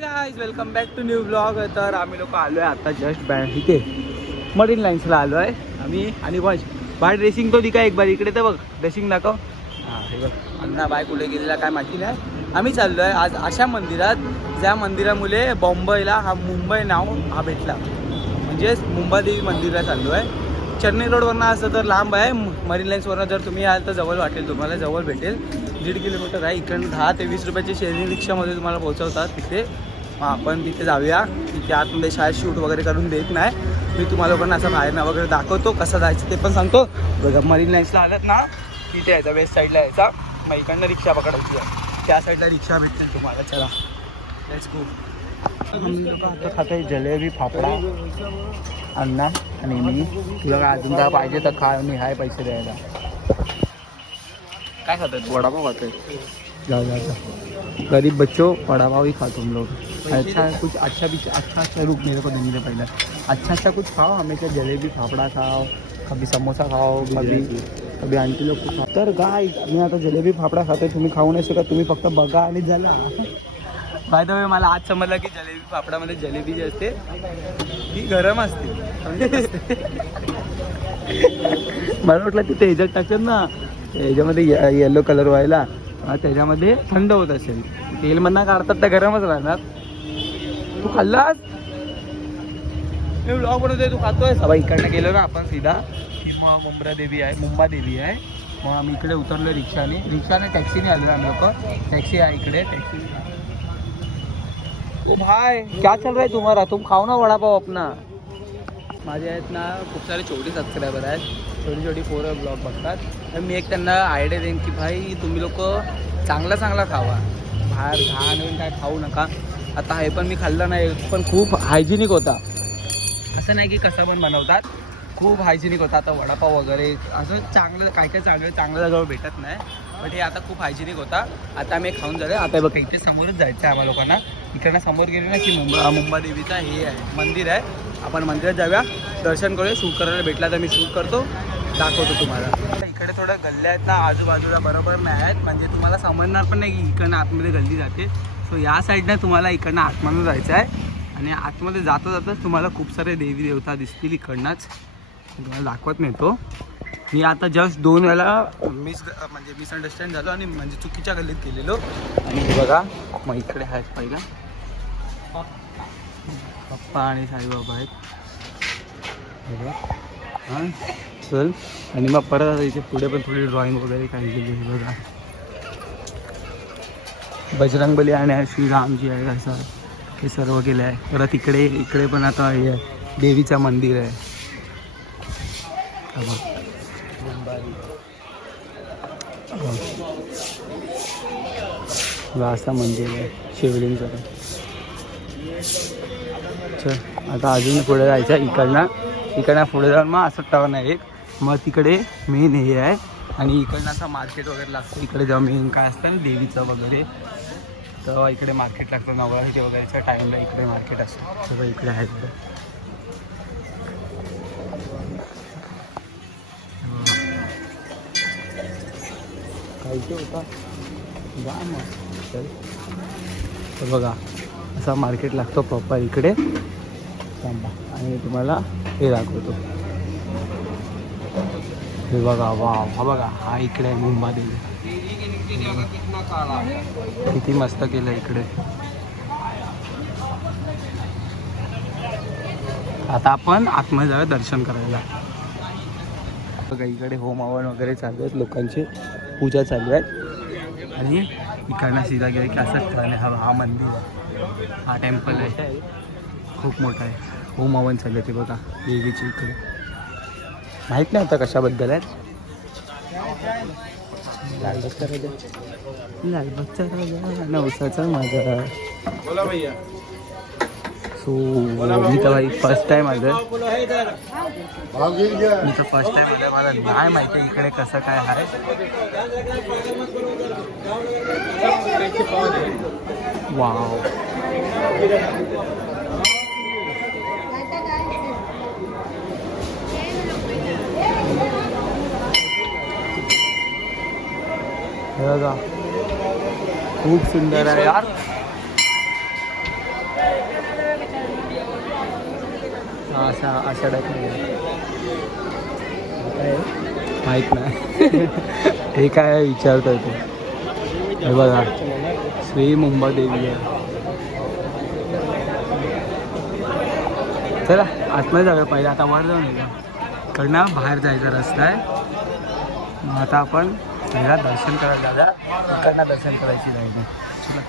Guys welcome back to new blog. तर आम्ही लोक आलो आहे आता जस्ट इथे मरीन लाईन्सला आलो आहे आम्ही. आणि वंश बाय ड्रेसिंग तो दिका एक बार इकडे तर बघ ड्रेसिंग दाखव. हां हे बघ अण्णा बाय कुठे गेलेला काय माहिती नाही. आम्ही चाललो आहे आज अशा मंदिरात ज्या मंदिरामुळे बॉम्बईला हा मुंबई नाव हा भेटला. म्हणजेच मुंबादेवी मंदिराला चाललो आहे. चेन्नई रोडवरनं असं तर लांब आहे. मरीन लाईन्सवरनं जर तुम्ही याल तर जवळ वाटेल, तुम्हाला जवळ भेटेल. 1.5 किलोमीटर आहे. इकडून 10 ते 20 रुपयाची शेअरिंग रिक्षामध्ये तुम्हाला पोहोचवतात तिथे. मग आपण तिथे जाऊया. तिथे आतमध्ये शाळेत शूट वगैरे करून देत नाही. मी तुम्हाला लोकांना असं बाहेरनं वगैरे दाखवतो कसं जायचं ते पण सांगतो. बघा मरीन लाईन्सला आलात ना तिथे यायचा, वेस्ट साईडला यायचा. मग इकडनं रिक्षा पकडायची आहे. त्या साईडला रिक्षा भेटतील तुम्हाला. चला लेट्स गो. हम लोक आता खात आहे जलेबी फाफडा अण्णा आणि मी. तुला काय अजून काय पाहिजे तर खा. मी हाय पैसे द्यायला. काय खात आहे? वडापाव खात आहे. जा जा जा. गरीब बच्चों वडापाव ही खातो हम लोग. अच्छा कुछ अच्छा रुक मेरे को देने पहले. अच्छा कुछ खाओ. हमेशा जलेबी फाफड़ा खाओ, कभी समोसा खाओ, कभी आंटी लोग खाओ. तर गाइस मी आता जलेबी फाफडा खातोय. तुम्ही खाऊ नाही शकत. तुम्ही फक्त बघा आणि झाला. बाय द वे मला आज समजलं की जलेबी फाफडामध्ये जलेबी जी असते ती गरम असते. मला वाटलं तिथे ह्याच्यात टाकतात ना ह्याच्यामध्ये येलो कलर व्हायला, त्याच्यामध्ये थंड होत असेल. तेल मधनं काढतात तर गरमच राहणार. तू खाल्लास? मी ब्लॉग बनवतोय तू खातोय. सभा इकडनं गेलो ना आपण सीधा की मग मुंबादेवी आहे. मग आम्ही इकडे उतरलो रिक्षाने टॅक्सीने आलो आम्ही लोक. टॅक्सी आहे इकडे. टॅक्सी ओ भाई क्या चल रहा है तुम्हारा? तुम खाओ ना वडापाव अपना. माझे आहेत ना खूप सारे छोटे सबस्क्रायबर आहेत. छोटी पोरं ब्लॉग बघतात. तर मी एक त्यांना आयडिया देईन की भाई तुम्ही लोक चांगला खावा. बाहेर घाण काय खाऊ नका. आता हे पण मी खाल्लं नाही, पण खूप हायजिनिक होता. असं नाही की कसं पण बनवतात, खूप हायजिनिक होता. आता वडापाव वगैरे असं चांगलं काय चांगल्या जागेवर भेटत नाही. बट हे आता खूप हायजिनिक होता. आता आम्ही खाऊन झालं. आता बघा इथे समोरच जायचं आहे आम्हाला लोकांना. इकडनं समोर गेले ना की मुंबादेवीचा हे आहे मंदिर आहे. आपण मंदिरात जाऊया, दर्शन करूया. शूट करायला भेटला तर मी शूट करतो, दाखवतो तुम्हाला. इकडे थोड्या गल्ल्या आहेत ना आजूबाजूला, बरोबर नाही आहेत. म्हणजे तुम्हाला समजणार पण नाही की इकडनं आतमध्ये गल्ली जाते. सो या साईडनं तुम्हाला इकडनं आतमध्ये जायचं आहे. आणि आतमध्ये जाताच तुम्हाला खूप सारे देवी देवता दिसतील इकडनंच. तुम्हाला दाखवत नेतो. मी आता जस्ट 2 वेळा मिसअंडरस्टँड झालो आणि म्हणजे चुकीच्या गल्लीत गेलेलो. आणि हे बघा मग इकडे आहेत पहिला पप्पा आणि साईबाबा आहेत. हां चल. आणि मग परत इथे पुढे पण थोडी ड्रॉइंग वगैरे काढलेली आहे बघा. बजरंगबली आणि श्रीरामजी आहे असं हे सर्व केलं आहे. परत इकडे पण आता हे देवीचं मंदिर आहे. असं मंदिर आहे शिवलिंगचं. चल आता अजून पुढे जायचं आहे. इकडनं पुढे जाऊन मग असं टर्न आहे एक. मग तिकडे मेन हे आहे. आणि इकडनं असं मार्केट वगैरे लागतं. इकडे जेव्हा मेन काय असतं ना देवीचं वगैरे, तेव्हा इकडे मार्केट लागतं. नवरात्री वगैरेच्या टाईमला इकडे मार्केट असतं. सगळं इकडे आहे. खायचं होता जा मग. चल तर बघा असा मार्केट लागतो प्रॉपर इकडे. थांबा आणि तुम्हाला हे दाखवतो. हे बघा वा हा बघा हा इकडे आहे मुंबादेवी. किती मस्त केलं इकडे. आता आपण आतमध्ये जाऊया दर्शन करायला. बघा इकडे होम हवन वगैरे चालू आहेत. लोकांची पूजा चालू आहे. आणि इकडनं सीधा गेले की असं ठरले हा मंदिर आहे. हा टेम्पल आहे खूप मोठा आहे. होम हवन चालू आहे ते बघा देवीची इकडे. माहीत नाही आता कशाबद्दल आहेत. लालबागचा राजा नवसाचा माझा. सो मी तर फर्स्ट टाईम आलं. मला नाही माहिती इकडे कसं काय आहे. वाव बघा खूप सुंदर आहे यार. अशा टाईप काय माहीत नाही. हे काय विचारतोय तू? हे बघा श्री मुंबादेवी आहे. चला आतमध्ये जाऊया पहिले. आता वर जाऊन येऊ इकडनं बाहेर जायचा रस्ता आहे. मग आता आपण पहिला दर्शन करायला जाऊया. इकडनं दर्शन करायची राहिली. चला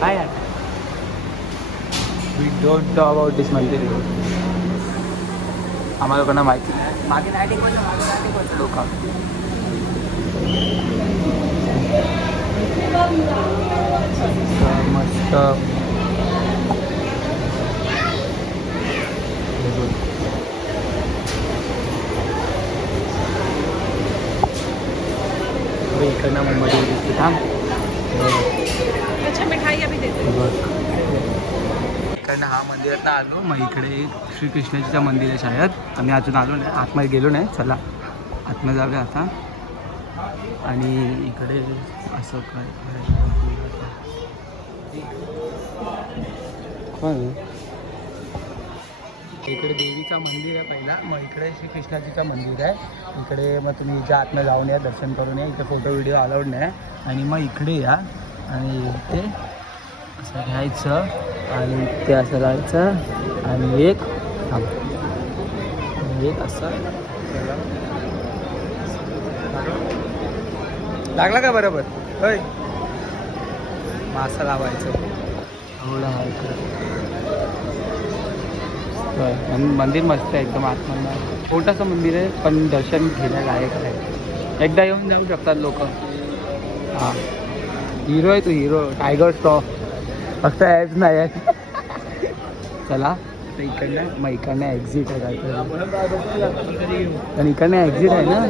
काय आहे? वी डोंट नो अबाउट दिस मंदिर. आम्हाला लोकांना माहिती नाही. मागे नाही लोक मस्त. इकडनं मुंबई दिसते. थांब इकडनं हा मंदिरात आलो. मग इकडे श्रीकृष्णाजीचं मंदिर आहे शायद. आम्ही अजून आलो नाही, आतमध्ये गेलो नाही. चला आतमध्ये जाऊया आता. आणि इकडे असं काय इकडे देवीचं मंदिर आहे पहिला. मग इकडे श्रीकृष्णाजीचं मंदिर आहे. इकडे मग तुम्ही इथे आतमध्ये जाऊन या, दर्शन करून या. इथे फोटो व्हिडिओ अलाउड नाही. आणि मग इकडे या आणि इथे असं घ्यायचं आणि इथे असं लावायचं आणि एक असं लागला का बरोबर? होय. मासा लावायचं. एवढा आहे इकडं. मंदिर मस्त आहे एकदम. आतमध्ये छोटंसं मंदिर आहे पण दर्शन घ्यायला लायक आहे. एकदा येऊन जाऊ शकतात लोक. हां हिरो आहे तू, हिरो टायगर श्रॉफ. फक्त ॲज नाही आहे. चला तर इकडनं मग इकडनं एक्झिट आहे काहीतरी. पण इकडनं एक्झिट आहे ना.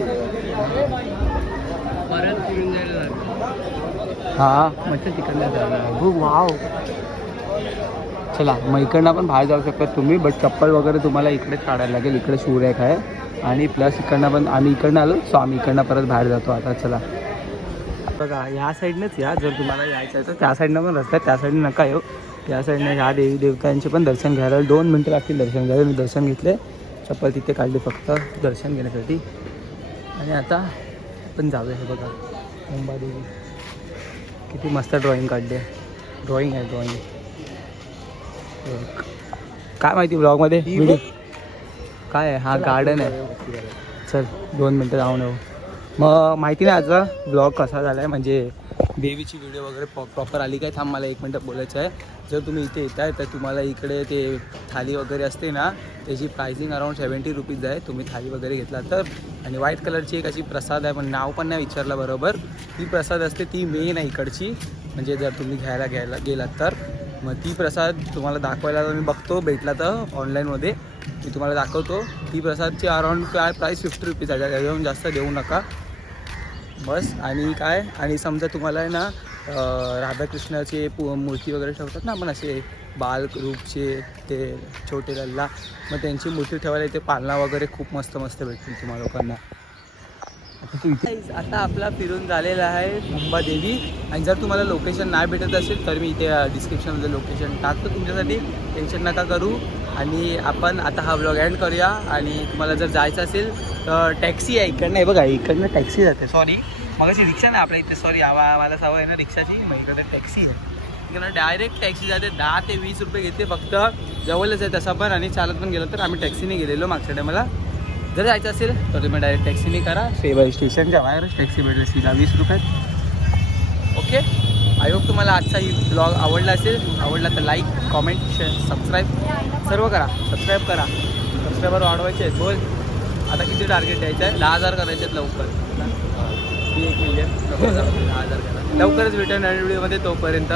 हां मस्त तिकडनं जायला. खूप वाव. चला मग इकडनं पण बाहेर जाऊ शकता तुम्ही. बट चप्पल वगैरे तुम्हाला इकडेच काढायला लागेल. इकडे शूरॅक आहे. आणि प्लस इकडनं पण आम्ही इकडनं आलो सो आम्ही इकडनं परत बाहेर जातो आता. चला बघा ह्या साईडनंच या. जर तुम्हाला यायचं आहे तर त्या साईडनं पण रस्ता आहे. त्या साईडनं नका येऊ. त्या साईडनं ह्या देवी देवतांचे पण दर्शन घ्यायला 2 मिनटं लागतील दर्शन घ्यायला. मी दर्शन घेतले. चप्पल तिथे काढली फक्त दर्शन घेण्यासाठी. आणि आता आपण जाऊया. हे बघा मुंबादेवी किती मस्त ड्रॉइंग काढली आहे. ड्रॉइंग आहे ड्रॉइंग. काय माहिती ब्लॉगमध्ये व्हिडिओ काय आहे. हा गार्डन आहे. चल 2 मिनटं जाऊन येऊ. मग माहिती नाही आजचा ब्लॉग कसा झाला आहे. म्हणजे देवीची व्हिडिओ वगैरे प्रॉपर आली काय. थांब मला 1 मिनटं बोलायचं आहे. जर तुम्ही इथे येत आहे तर तुम्हाला इकडे ते थाली वगैरे असते ना त्याची प्राइसिंग अराउंड 70 रुपीज आहे. तुम्ही थाली वगैरे घेतला तर. आणि व्हाईट कलरची एक अशी प्रसाद आहे पण नाव पण नाही विचारलं बरोबर. ती प्रसाद असते ती मेन आहे इकडची. म्हणजे जर तुम्ही घ्यायला गेलात तर मग ती प्रसाद तुम्हाला दाखवायला मी बघतो भेटला तर ऑनलाईनमध्ये मी तुम्हाला दाखवतो. ती प्रसादची अराउंड काय प्राईस 50 रुपीज आहे. त्याच्याहून जास्त देऊ नका बस. आणि काय आणि समजा तुम्हाला आहे ना राधाकृष्णाचे मूर्ती वगैरे ठेवतात ना आपण असे बालरूपचे ते छोटे लल्ला. मग त्यांची मूर्ती ठेवायला इथे पालना वगैरे खूप मस्त मस्त भेटतील तुम्हाला लोकांना. आता आपला फिरून झालेला आहे मुंबादेवी. आणि जर तुम्हाला लोकेशन नाही भेटत असेल तर मी इथे डिस्क्रिप्शनमध्ये लोकेशन टाकतो तुमच्यासाठी. टेन्शन नका करू. आणि आपण आता हा व्लॉग एंड करूया. आणि तुम्हाला जर जायचं असेल तर टॅक्सी आहे इकडनं. आहे बघा इकडनं टॅक्सी जाते. सॉरी मगाशी रिक्षा नाही आपल्या इथे. सॉरी मला सवय आहे ना रिक्षाची. मग इकडे टॅक्सी आहे. इकडनं डायरेक्ट टॅक्सी जाते. 10 ते 20 रुपये घेते फक्त. जवळच आहे तसं पण. आणि चालत पण गेलं तर आम्ही टॅक्सीने गेलेलो मागच्या टायमाला. जर जायचं असेल तर तुम्ही डायरेक्ट टॅक्सीने करा. शेवाई स्टेशनच्या बाहेरच टॅक्सी भेटेल सीला 20 रुपयात. ओके. आय होप तुम्हाला आजचा ही ब्लॉग आवडला असेल. आवडला तर लाईक कॉमेंट शेअर सबस्क्राईब सर्व करा. सबस्क्राईब करा. सबस्क्रायबर वाढवायचे आहेत. बोल आता किती टार्गेट द्यायचं आहे. 10,000 करायचे आहेत लवकर. 1 मिलियन 10,000 करा. लवकरच भेटेल नवीन व्हिडिओमध्ये. तोपर्यंत